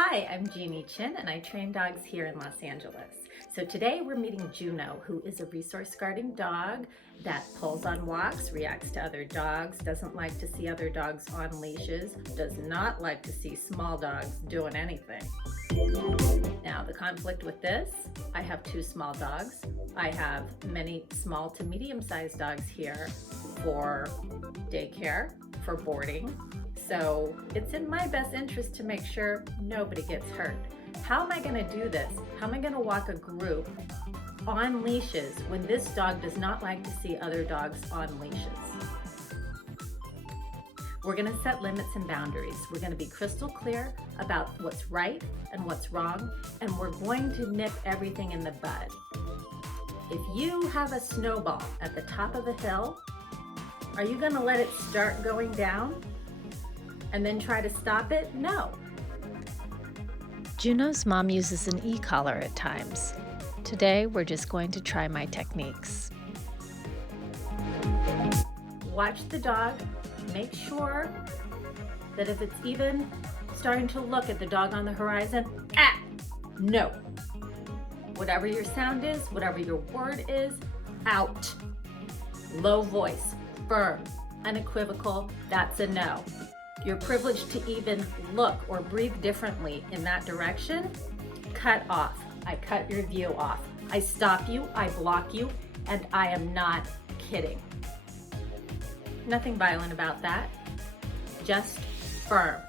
Hi, I'm Jeanne Chinn and I train dogs here in Los Angeles. So today we're meeting Juno, who is a resource guarding dog that pulls on walks, reacts to other dogs, doesn't like to see other dogs on leashes, does not like to see small dogs doing anything. Now the conflict with this, I have two small dogs. I have many small to medium-sized dogs here for daycare, for boarding. So it's in my best interest to make sure nobody gets hurt. How am I going to do this? How am I going to walk a group on leashes when this dog does not like to see other dogs on leashes? We're going to set limits and boundaries. We're going to be crystal clear about what's right and what's wrong, and we're going to nip everything in the bud. If you have a snowball at the top of a hill, are you going to let it start going down and then try to stop it? No. Juno's mom uses an e-collar at times. Today, we're just going to try my techniques. Watch the dog. Make sure that if it's even starting to look at the dog on the horizon, no. Whatever your sound is, whatever your word is, out. Low voice, firm, unequivocal, that's a no. You're privileged to even look or breathe differently in that direction. Cut off. I cut your view off. I stop you, I block you, and I am not kidding. Nothing violent about that. Just firm.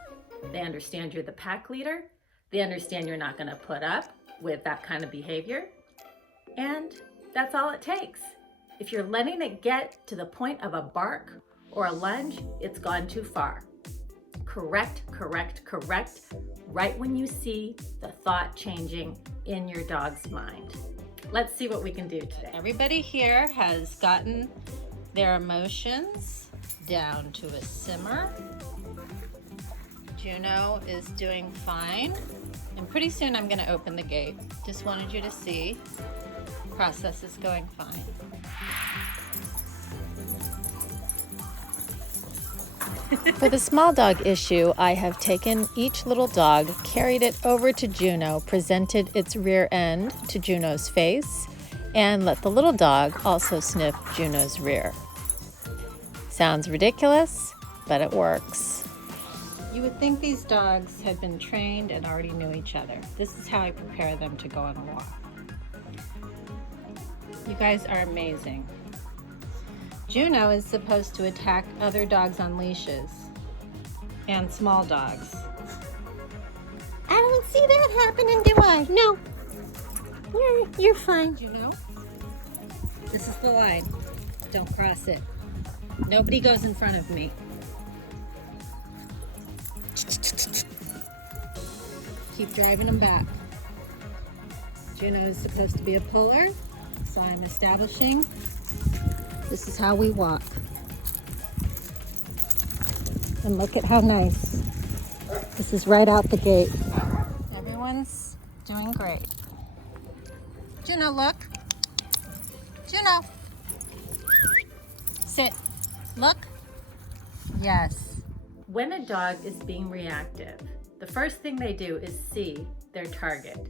They understand you're the pack leader. They understand you're not going to put up with that kind of behavior. And that's all it takes. If you're letting it get to the point of a bark or a lunge, it's gone too far. Correct, correct, correct, right when you see the thought changing in your dog's mind. Let's see what we can do today. Everybody here has gotten their emotions down to a simmer. Juno is doing fine. And pretty soon I'm going to open the gate. Just wanted you to see the process is going fine. For the small dog issue, I have taken each little dog, carried it over to Juno, presented its rear end to Juno's face, and let the little dog also sniff Juno's rear. Sounds ridiculous, but it works. You would think these dogs had been trained and already knew each other. This is how I prepare them to go on a walk. You guys are amazing. Juno is supposed to attack other dogs on leashes and small dogs. I don't see that happening, do I? No. You're fine. Juno, this is the line. Don't cross it. Nobody goes in front of me. Keep driving them back. Juno is supposed to be a puller, so I'm establishing this is how we walk. And look at how nice. This is right out the gate. Everyone's doing great. Juno, look. Juno. Sit. Look. Yes. When a dog is being reactive, the first thing they do is see their target.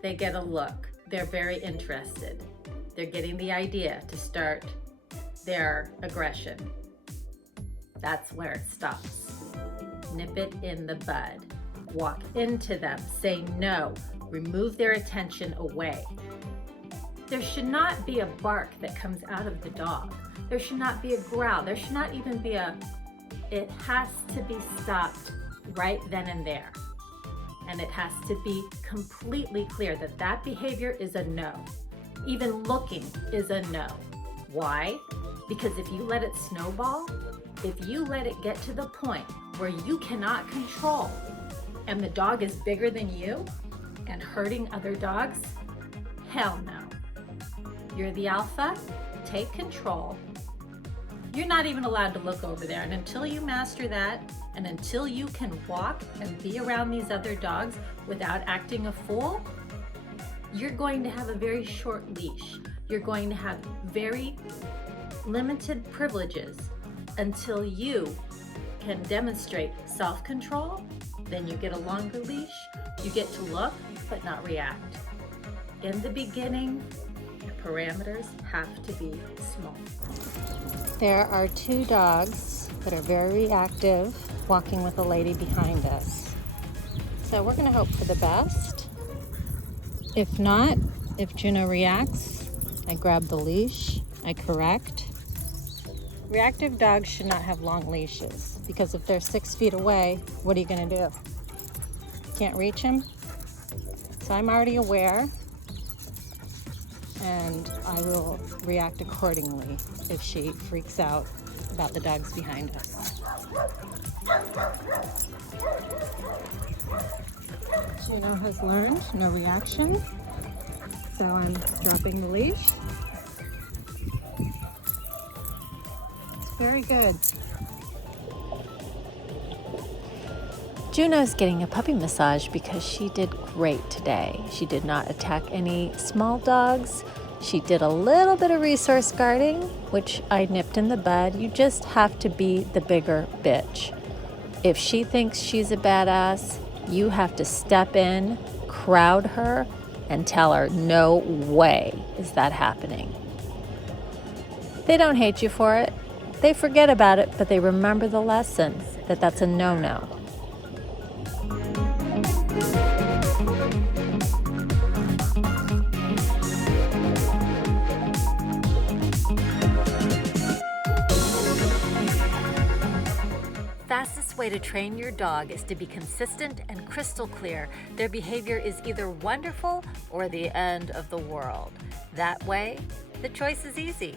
They get a look. They're very interested. They're getting the idea to start their aggression. That's where it stops. Nip it in the bud. Walk into them. Say no. Remove their attention away. There should not be a bark that comes out of the dog. There should not be a growl. There should not even be it has to be stopped right then and there. And it has to be completely clear that that behavior is a no. Even looking is a no. Why? Because if you let it snowball, if you let it get to the point where you cannot control and the dog is bigger than you and hurting other dogs, hell no. You're the alpha, take control. You're not even allowed to look over there, and until you master that, and until you can walk and be around these other dogs without acting a fool, you're going to have a very short leash. You're going to have very limited privileges until you can demonstrate self-control Then you get a longer leash. You get to look, but not react. In the beginning, your parameters have to be small. There are 2 dogs that are very reactive walking with a lady behind us. So we're going to hope for the best. If not, if Juno reacts, I grab the leash, I correct. Reactive dogs should not have long leashes because if they're 6 feet away, what are you going to do? Can't reach them? So I'm already aware and I will react accordingly if she freaks out about the dogs behind us. Juno has learned no reaction, so I'm dropping the leash. It's very good. Juno's getting a puppy massage because she did great today. She did not attack any small dogs. She did a little bit of resource guarding, which I nipped in the bud. You just have to be the bigger bitch. If she thinks she's a badass, you have to step in, crowd her, and tell her, no way is that happening. They don't hate you for it. They forget about it, but they remember the lesson that that's a no-no. Fastest way to train your dog is to be consistent and crystal clear. Their behavior is either wonderful or the end of the world. That way, the choice is easy.